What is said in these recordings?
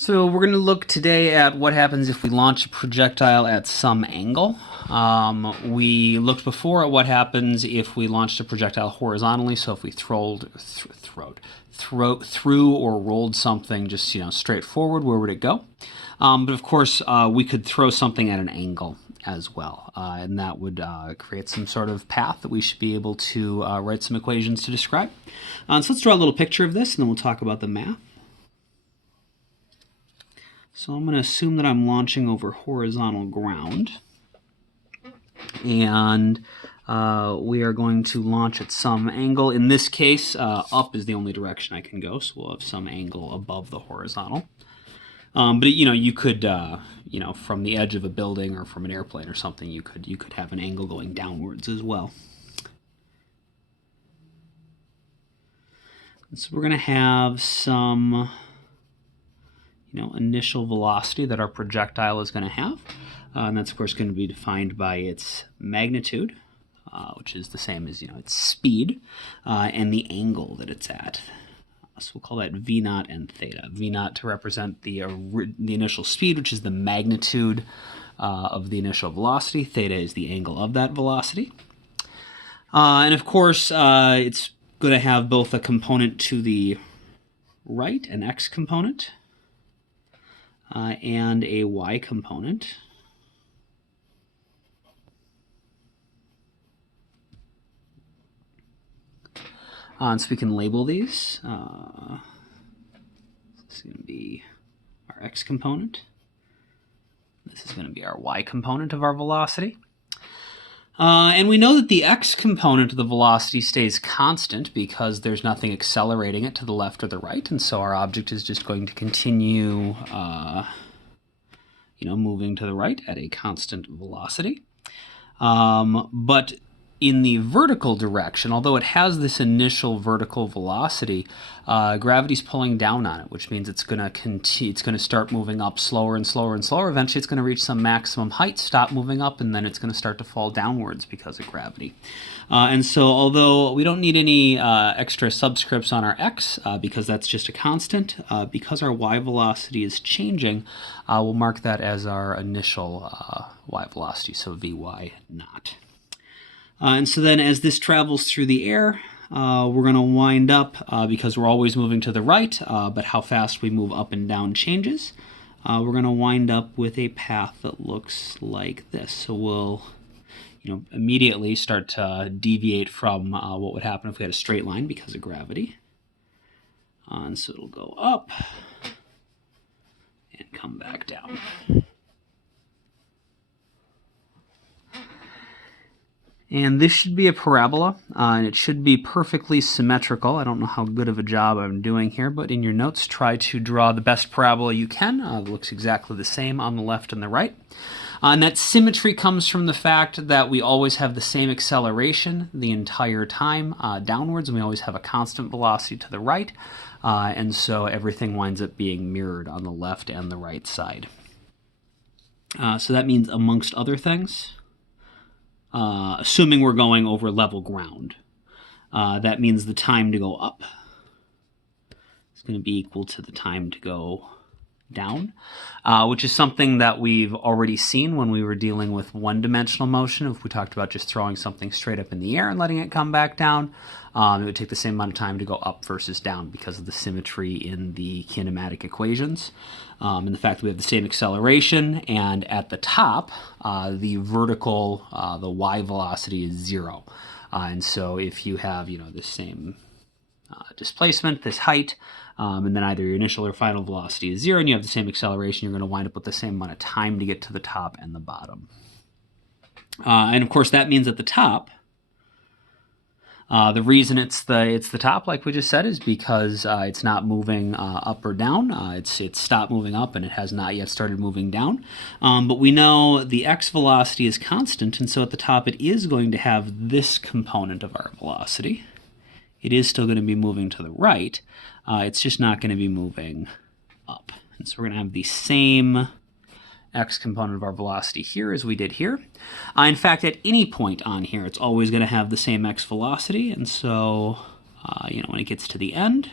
So we're going to look today at what happens if we launch a projectile at some angle. We looked before at what happens if we launched a projectile horizontally. So if we threw or rolled something just straight forward, where would it go? But of course, we could throw something at an angle as well, and that would create some sort of path that we should be able to write some equations to describe. So let's draw a little picture of this, and then we'll talk about the math. So I'm going to assume that I'm launching over horizontal ground, and we are going to launch at some angle. In this case, up is the only direction I can go, so we'll have some angle above the horizontal. But you could, from the edge of a building or from an airplane or something, you could have an angle going downwards as well. And so we're going to have some initial velocity that our projectile is going to have. And that's, of course, going to be defined by its magnitude, which is the same as, its speed, and the angle that it's at. So we'll call that V naught and theta. V naught to represent the initial speed, which is the magnitude of the initial velocity. Theta is the angle of that velocity. And, of course, it's going to have both a component to the right, an x component, and a y component. And so we can label these. This is going to be our x component. This is going to be our y component of our velocity. And we know that the x component of the velocity stays constant because there's nothing accelerating it to the left or the right, and so our object is just going to continue, moving to the right at a constant velocity. But in the vertical direction, although it has this initial vertical velocity, gravity's pulling down on it, which means it's going to start moving up slower and slower and slower. Eventually, it's going to reach some maximum height, stop moving up, and then it's going to start to fall downwards because of gravity. And so, although we don't need any extra subscripts on our x because that's just a constant, because our y velocity is changing, we'll mark that as our initial y velocity, so Vy naught. And so then as this travels through the air, we're going to wind up, because we're always moving to the right, but how fast we move up and down changes, we're going to wind up with a path that looks like this. So we'll immediately start to deviate from what would happen if we had a straight line because of gravity. And so it'll go up and come back down. And this should be a parabola, and it should be perfectly symmetrical. I don't know how good of a job I'm doing here, but in your notes, try to draw the best parabola you can. It looks exactly the same on the left and the right. And that symmetry comes from the fact that we always have the same acceleration the entire time downwards, and we always have a constant velocity to the right. And so everything winds up being mirrored on the left and the right side. So that means, amongst other things, assuming we're going over level ground, that means the time to go up is going to be equal to the time to go down, which is something that we've already seen when we were dealing with one-dimensional motion. If we talked about just throwing something straight up in the air and letting it come back down, it would take the same amount of time to go up versus down because of the symmetry in the kinematic equations. And the fact that we have the same acceleration, and at the top, the vertical, the y velocity is 0. And so if you have, the same displacement, this height, and then either your initial or final velocity is 0, and you have the same acceleration, you're going to wind up with the same amount of time to get to the top and the bottom. And of course, that means at the top, the reason it's the top, like we just said, is because it's not moving up or down. It's stopped moving up, and it has not yet started moving down. But we know the x velocity is constant, and so at the top it is going to have this component of our velocity. It is still going to be moving to the right. It's just not going to be moving up. And so we're going to have the same x component of our velocity here as we did here. In fact, at any point on here, it's always going to have the same x velocity. And so, when it gets to the end,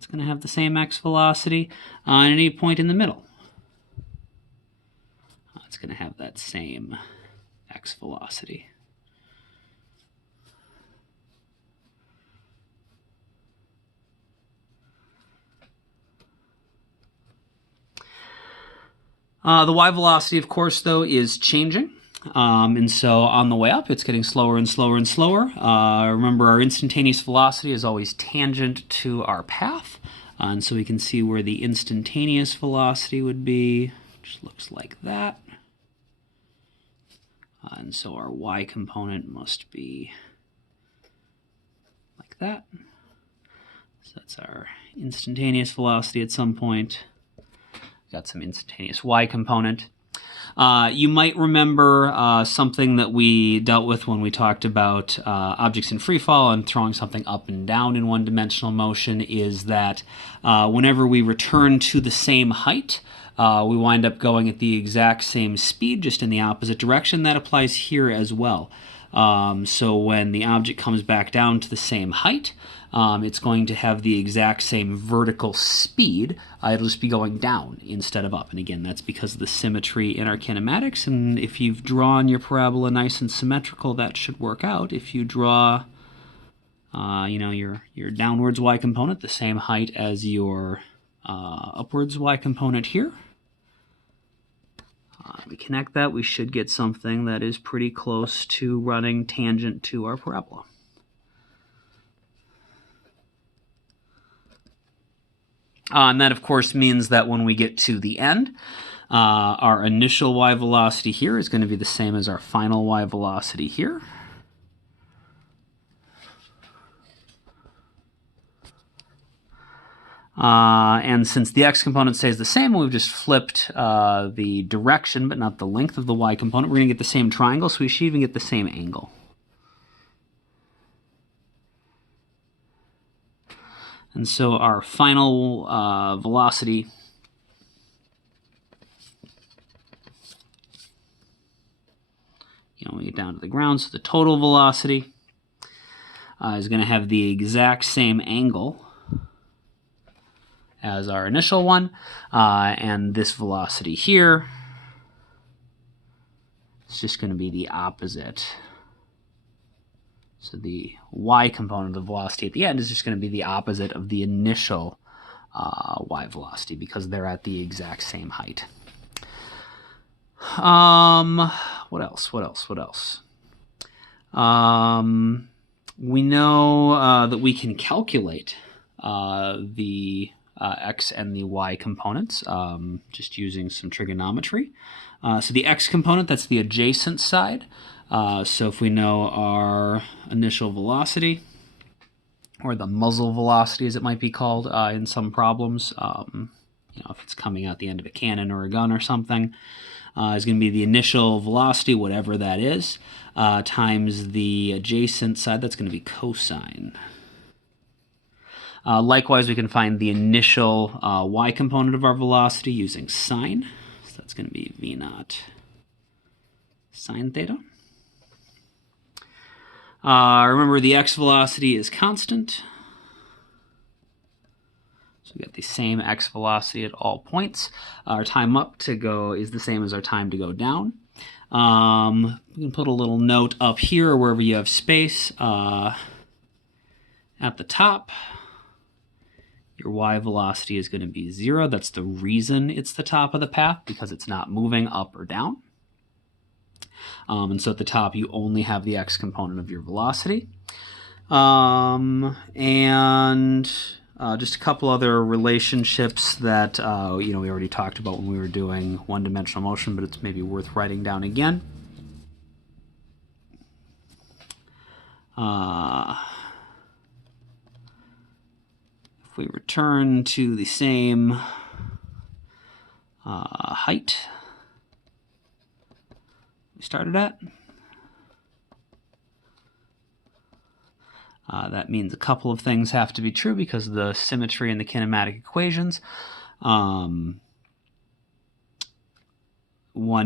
it's going to have the same x velocity, and any point in the middle, it's going to have that same x velocity. The y velocity, of course, though, is changing. And so on the way up, it's getting slower and slower and slower. Remember, our instantaneous velocity is always tangent to our path. And so we can see where the instantaneous velocity would be. Just looks like that. And so our y component must be like that. So that's our instantaneous velocity at some point. Got some instantaneous y component. You might remember something that we dealt with when we talked about objects in free fall and throwing something up and down in one-dimensional motion is that whenever we return to the same height, we wind up going at the exact same speed, just in the opposite direction. That applies here as well. So when the object comes back down to the same height, it's going to have the exact same vertical speed. It'll just be going down instead of up. And again, that's because of the symmetry in our kinematics. And if you've drawn your parabola nice and symmetrical, that should work out. If you draw, your downwards y component the same height as your upwards y component here, we connect that, we should get something that is pretty close to running tangent to our parabola. And that, of course, means that when we get to the end, our initial y velocity here is going to be the same as our final y velocity here. And since the x component stays the same, we've just flipped the direction, but not the length of the y component. We're going to get the same triangle, so we should even get the same angle. And so our final velocity when we get down to the ground, so the total velocity is going to have the exact same angle as our initial one, and this velocity here is just going to be the opposite. So the y component of the velocity at the end is just going to be the opposite of the initial y velocity because they're at the exact same height. What else? We know that we can calculate the x and the y components just using some trigonometry. So the x component, that's the adjacent side. So if we know our initial velocity, or the muzzle velocity as it might be called in some problems, if it's coming out the end of a cannon or a gun or something, is going to be the initial velocity, whatever that is, times the adjacent side. That's going to be cosine. Likewise, we can find the initial y component of our velocity using sine. So that's going to be v naught sine theta. Remember, the x velocity is constant. So we got the same x velocity at all points. Our time up to go is the same as our time to go down. We can put a little note up here or wherever you have space. At the top, your y velocity is going to be 0. That's the reason it's the top of the path, because it's not moving up or down. And so at the top, you only have the x component of your velocity. Just a couple other relationships that we already talked about when we were doing one-dimensional motion, but it's maybe worth writing down again. If we return to the same height we started at, that means a couple of things have to be true because of the symmetry in the kinematic equations. One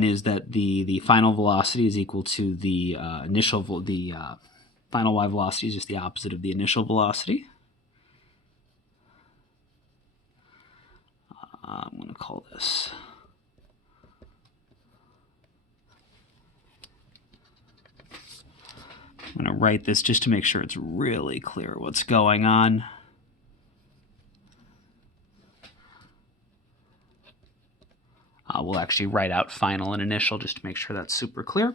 is that the final velocity is equal to the final y velocity is just the opposite of the initial velocity. to call this? I'm going to write this just to make sure it's really clear what's going on. We'll actually write out final and initial just to make sure that's super clear.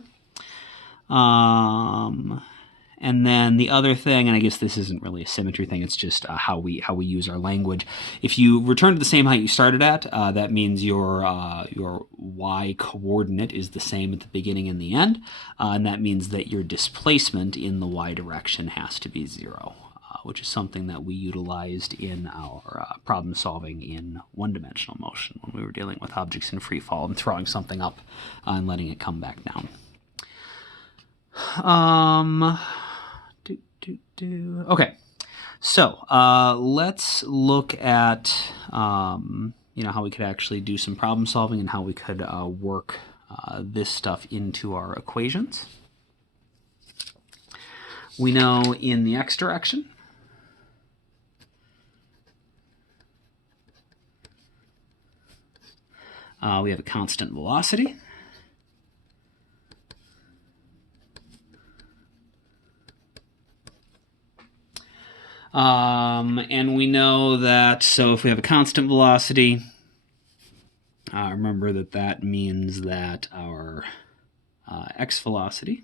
And then the other thing, and I guess this isn't really a symmetry thing, it's just how we use our language. If you return to the same height you started at, that means your y coordinate is the same at the beginning and the end, and that means that your displacement in the y direction has to be 0, which is something that we utilized in our problem solving in one-dimensional motion when we were dealing with objects in free fall and throwing something up and letting it come back down. Okay, so let's look at how we could actually do some problem solving and how we could work this stuff into our equations. We know in the x direction, we have a constant velocity. And we know that, so if we have a constant velocity, remember that that means that our x velocity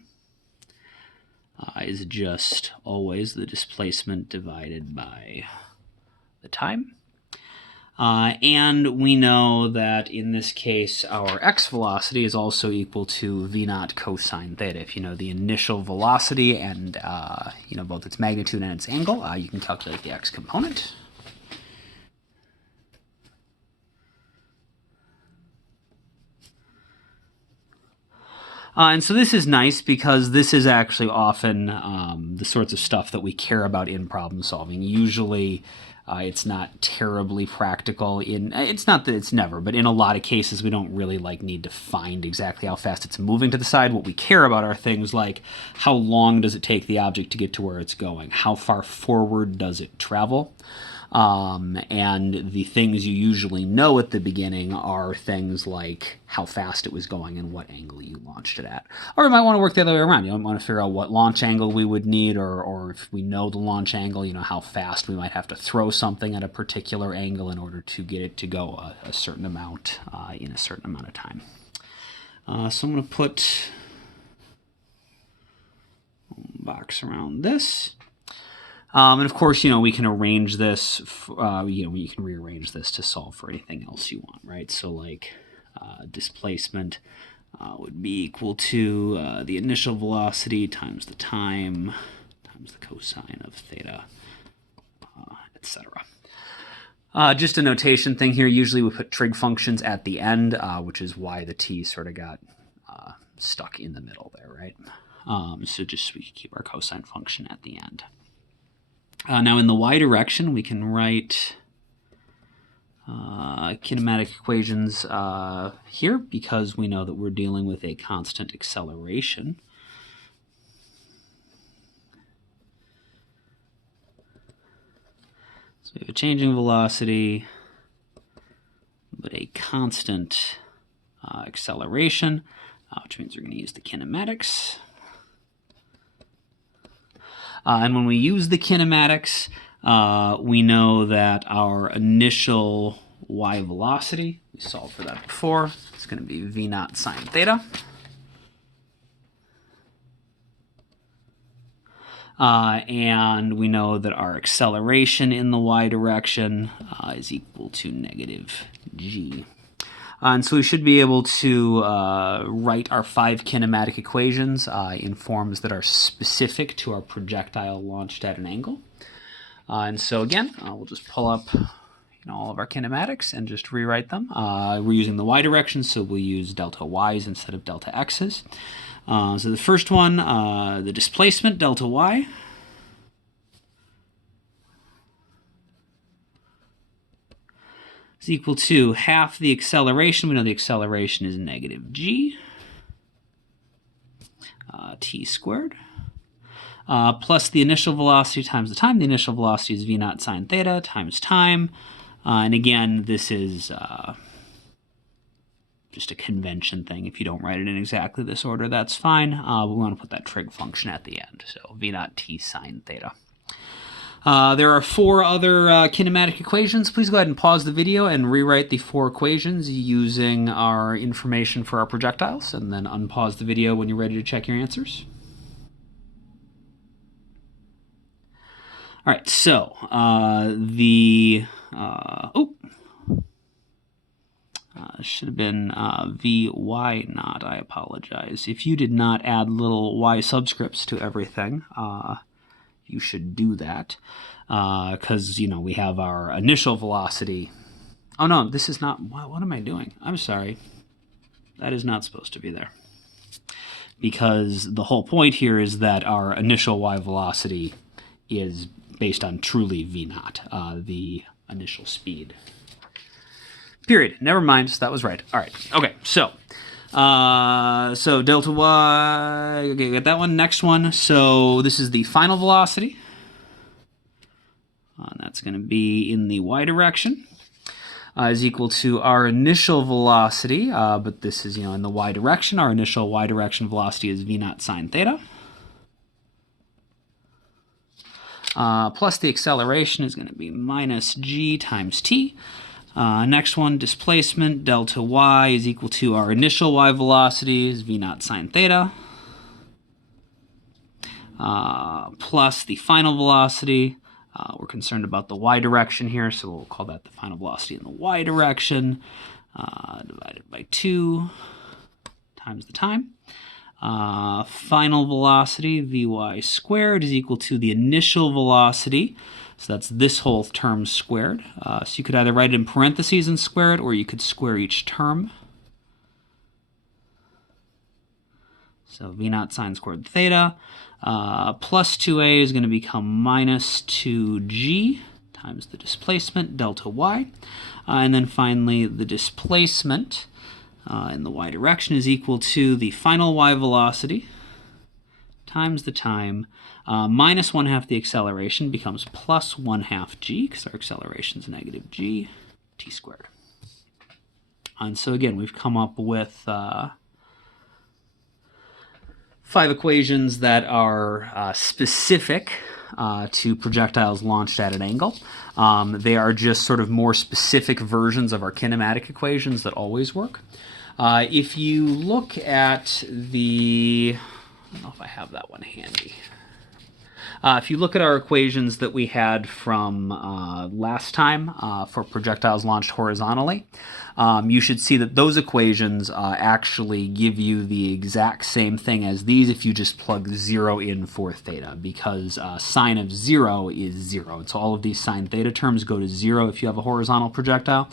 is just always the displacement divided by the time. And we know that in this case, our x velocity is also equal to v naught cosine theta. If you know the initial velocity and both its magnitude and its angle, you can calculate the x component. And so this is nice because this is actually often the sorts of stuff that we care about in problem solving. Usually it's not terribly practical it's not that it's never, but in a lot of cases we don't really need to find exactly how fast it's moving to the side. What we care about are things like how long does it take the object to get to where it's going? How far forward does it travel? And the things you usually know at the beginning are things like how fast it was going and what angle you launched it at. Or you might want to work the other way around. You might want to figure out what launch angle we would need, or if we know the launch angle, how fast we might have to throw something at a particular angle in order to get it to go a certain amount in a certain amount of time. So I'm going to put a box around this. And of course, we can arrange this, you can rearrange this to solve for anything else you want, right? So displacement would be equal to the initial velocity times the time times the cosine of theta, etc. Just a notation thing here. Usually we put trig functions at the end, which is why the t sort of got stuck in the middle there, right? So just so we can keep our cosine function at the end. Now in the y direction, we can write kinematic equations here because we know that we're dealing with a constant acceleration. So we have a changing velocity, but a constant acceleration, which means we're going to use the kinematics. And when we use the kinematics, we know that our initial y velocity, we solved for that before, it's going to be v naught sine theta. And we know that our acceleration in the y direction is equal to negative g. And so we should be able to write our 5 kinematic equations in forms that are specific to our projectile launched at an angle. And so again, we'll just pull up all of our kinematics and just rewrite them. We're using the y direction, so we'll use delta y's instead of delta x's. So the first one, the displacement, delta y. Is equal to half the acceleration. We know the acceleration is negative g, t squared, plus the initial velocity times the time. The initial velocity is v naught sine theta times time. And again, this is just a convention thing. If you don't write it in exactly this order, that's fine. We want to put that trig function at the end, so v naught t sine theta. There are 4 other kinematic equations. Please go ahead and pause the video and rewrite the 4 equations using our information for our projectiles, and then unpause the video when you're ready to check your answers. All right, so should have been Vy naught, I apologize. If you did not add little y subscripts to everything, you should do that, because, you know, we have our initial velocity. Oh no, this is not, what am I doing? I'm sorry. That is not supposed to be there. Because the whole point here is that our initial y velocity is based on truly v naught, the initial speed. Period. Never mind, so that was right. All right, okay, so delta y, okay, got that one. Next one, so this is the final velocity. And that's going to be in the y direction, is equal to our initial velocity, but this is, you know, in the y direction. Our initial y direction velocity is v naught sine theta. Plus the acceleration is going to be minus g times t. Next one, displacement, delta y is equal to our initial y velocity is v naught sine theta, plus the final velocity. We're concerned about the y direction here, so we'll call that the final velocity in the y direction, divided by 2 times the time. Final velocity, Vy squared, is equal to the initial velocity. So that's this whole term squared. So you could either write it in parentheses and square it, or you could square each term. So V naught sine squared theta plus 2a is going to become minus 2g times the displacement, delta y. And then finally, the displacement in the y direction is equal to the final y velocity times the time, minus 1/2 the acceleration becomes plus 1/2 g, because our acceleration is negative g, t squared. And so again, we've come up with 5 equations that are specific to projectiles launched at an angle. They are just sort of more specific versions of our kinematic equations that always work. If you look at the, I don't know if I have that one handy. If you look at our equations that we had from last time for projectiles launched horizontally, you should see that those equations actually give you the exact same thing as these if you just plug 0 in for theta, because sine of 0 is 0. And so all of these sine theta terms go to 0 if you have a horizontal projectile.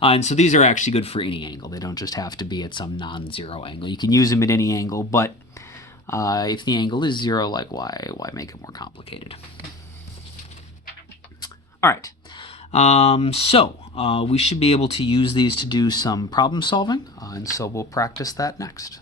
And so these are actually good for any angle. They don't just have to be at some non-zero angle. You can use them at any angle, but if the angle is 0, like why make it more complicated? All right, so we should be able to use these to do some problem solving, and so we'll practice that next.